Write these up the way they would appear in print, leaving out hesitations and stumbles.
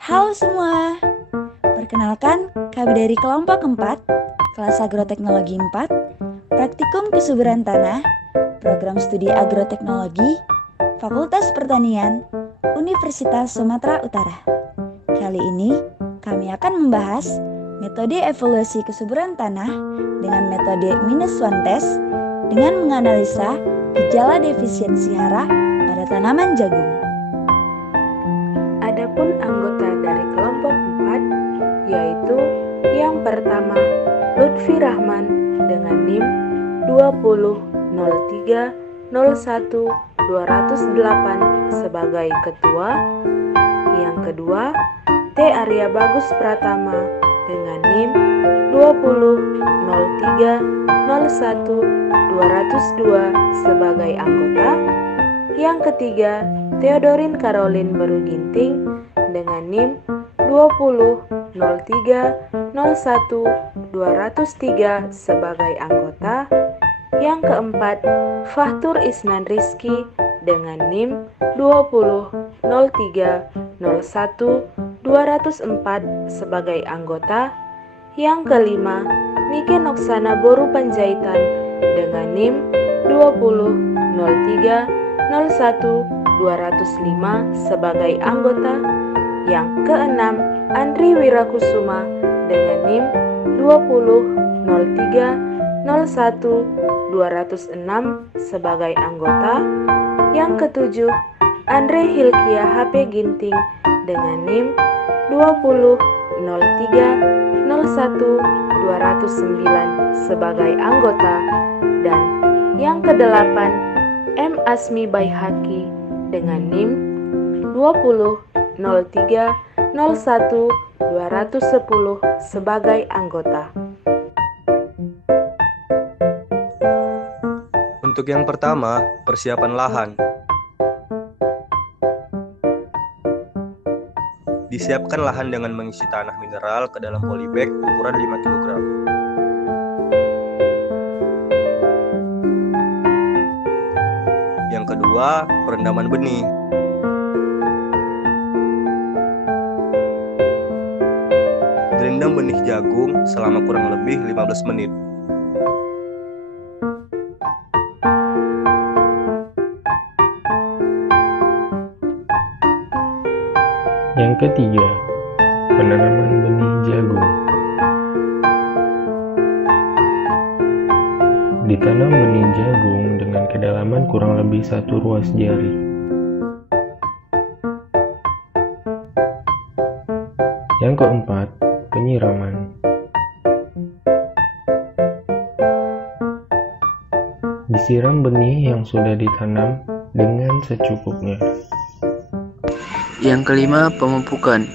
Halo semua, perkenalkan kami dari kelompok 4, kelas Agroteknologi 4, Praktikum Kesuburan Tanah, Program Studi Agroteknologi, Fakultas Pertanian, Universitas Sumatera Utara. Kali ini kami akan membahas metode evaluasi kesuburan tanah dengan metode -1 test dengan menganalisa gejala defisiensi hara pada tanaman jagung. Adapun anggota dari kelompok 4 yaitu yang pertama Lutfi Rahman dengan NIM 20.03.01.208 sebagai ketua. Yang kedua T. Arya Bagus Pratama dengan NIM 20.03.01.202 sebagai anggota. Yang ketiga Theodorin Caroline Beruginting dengan NIM 20.03.01.203 sebagai anggota. Yang keempat Fahtur Isnan Rizky dengan NIM 20.03.01.204 sebagai anggota. Yang kelima Nike Noksana Boru Panjaitan dengan NIM 20.03.01.205 sebagai anggota. Yang keenam Andri Wirakusuma dengan NIM 20.03.01.206 sebagai anggota. Yang ketujuh Andre Hilkia HP Ginting dengan NIM 20.03.01.209 sebagai anggota. Dan yang kedelapan M. Asmi Baihaki dengan NIM 20.03.01.210 sebagai anggota. Untuk yang pertama, persiapan lahan. Disiapkan lahan dengan mengisi tanah mineral ke dalam polybag ukuran 5 kg. Yang kedua, perendaman benih. Direndam benih jagung selama kurang lebih 15 menit. Yang ketiga, penanaman benih jagung. Ditanam benih jagung dengan kedalaman kurang lebih 1 ruas jari. Yang keempat, penyiraman. Disiram benih yang sudah ditanam dengan secukupnya. Yang kelima, pemupukan.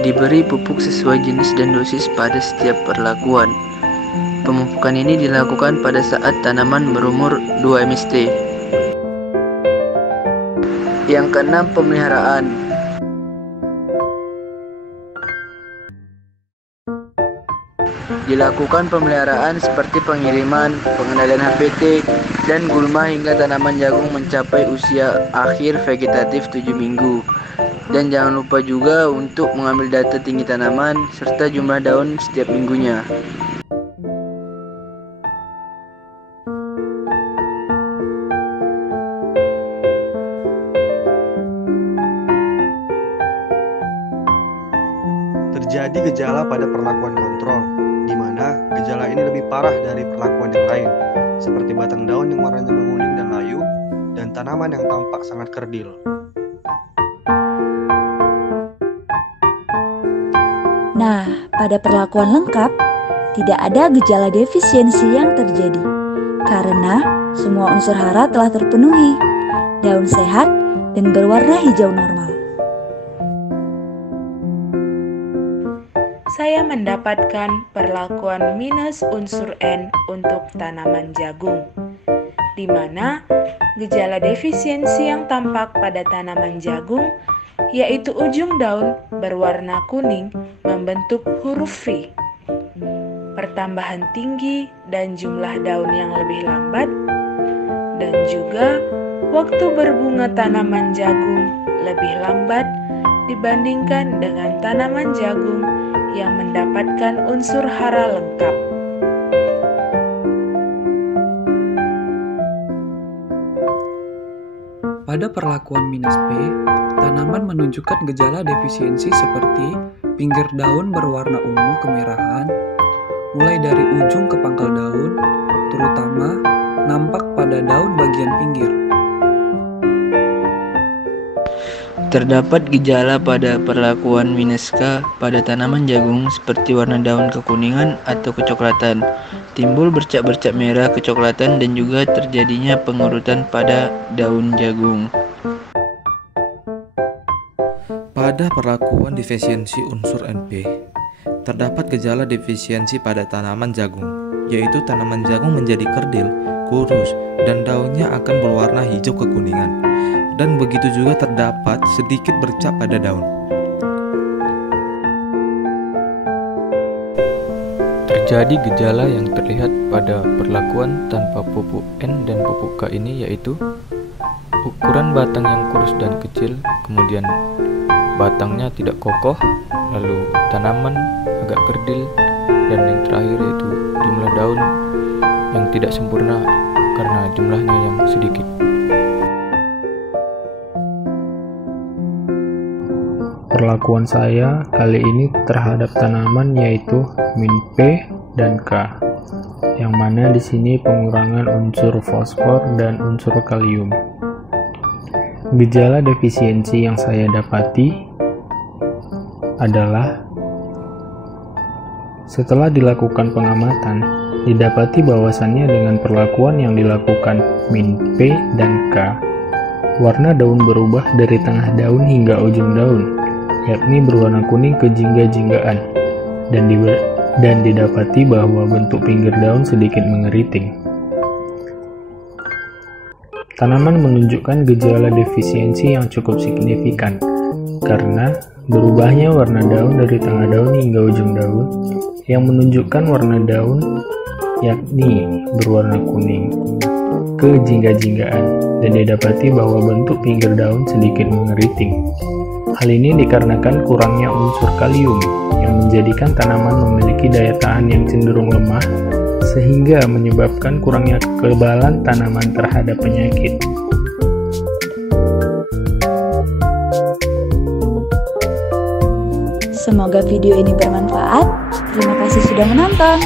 Diberi pupuk sesuai jenis dan dosis pada setiap perlakuan. Pemupukan ini dilakukan pada saat tanaman berumur 2 MST. Yang keenam, pemeliharaan. Dilakukan pemeliharaan seperti pengiriman, pengendalian HPT, dan gulma hingga tanaman jagung mencapai usia akhir vegetatif 7 minggu. Dan jangan lupa juga untuk mengambil data tinggi tanaman serta jumlah daun setiap minggunya. Terjadi gejala pada perlakuan kontrol, di mana gejala ini lebih parah dari perlakuan yang lain, seperti batang daun yang warnanya menguning dan layu, dan tanaman yang tampak sangat kerdil. Nah, pada perlakuan lengkap, tidak ada gejala defisiensi yang terjadi, karena semua unsur hara telah terpenuhi, daun sehat dan berwarna hijau normal. Saya mendapatkan perlakuan minus unsur N untuk tanaman jagung, di mana gejala defisiensi yang tampak pada tanaman jagung yaitu ujung daun berwarna kuning membentuk huruf V, pertambahan tinggi dan jumlah daun yang lebih lambat, dan juga waktu berbunga tanaman jagung lebih lambat dibandingkan dengan tanaman jagung yang mendapatkan unsur hara lengkap. Pada perlakuan -P, tanaman menunjukkan gejala defisiensi seperti pinggir daun berwarna ungu kemerahan, mulai dari ujung ke pangkal daun, terutama nampak pada daun bagian pinggir. Terdapat gejala pada perlakuan -K pada tanaman jagung seperti warna daun kekuningan atau kecoklatan, timbul bercak-bercak merah kecoklatan dan juga terjadinya pengurutan pada daun jagung. Pada perlakuan defisiensi unsur NP, terdapat gejala defisiensi pada tanaman jagung, yaitu tanaman jagung menjadi kerdil, kurus, dan daunnya akan berwarna hijau kekuningan. Dan begitu juga terdapat sedikit bercak pada daun. Terjadi gejala yang terlihat pada perlakuan tanpa pupuk N dan pupuk K ini, yaitu ukuran batang yang kurus dan kecil, kemudian batangnya tidak kokoh, lalu tanaman agak kerdil, dan yang terakhir yaitu jumlah daun yang tidak sempurna karena jumlahnya yang sedikit. Perlakuan saya kali ini terhadap tanaman yaitu -P dan K, yang mana di sini pengurangan unsur fosfor dan unsur kalium. Gejala defisiensi yang saya dapati adalah setelah dilakukan pengamatan, didapati bahwasannya dengan perlakuan yang dilakukan -P dan K, warna daun berubah dari tengah daun hingga ujung daun, yakni berwarna kuning kejingga-jinggaan, dan didapati bahwa bentuk pinggir daun sedikit mengeriting. Tanaman menunjukkan gejala defisiensi yang cukup signifikan, karena berubahnya warna daun dari tengah daun hingga ujung daun, yang menunjukkan warna daun yakni berwarna kuning kejingga-jinggaan, dan didapati bahwa bentuk pinggir daun sedikit mengeriting. Hal ini dikarenakan kurangnya unsur kalium yang menjadikan tanaman memiliki daya tahan yang cenderung lemah, sehingga menyebabkan kurangnya kekebalan tanaman terhadap penyakit. Semoga video ini bermanfaat. Terima kasih sudah menonton.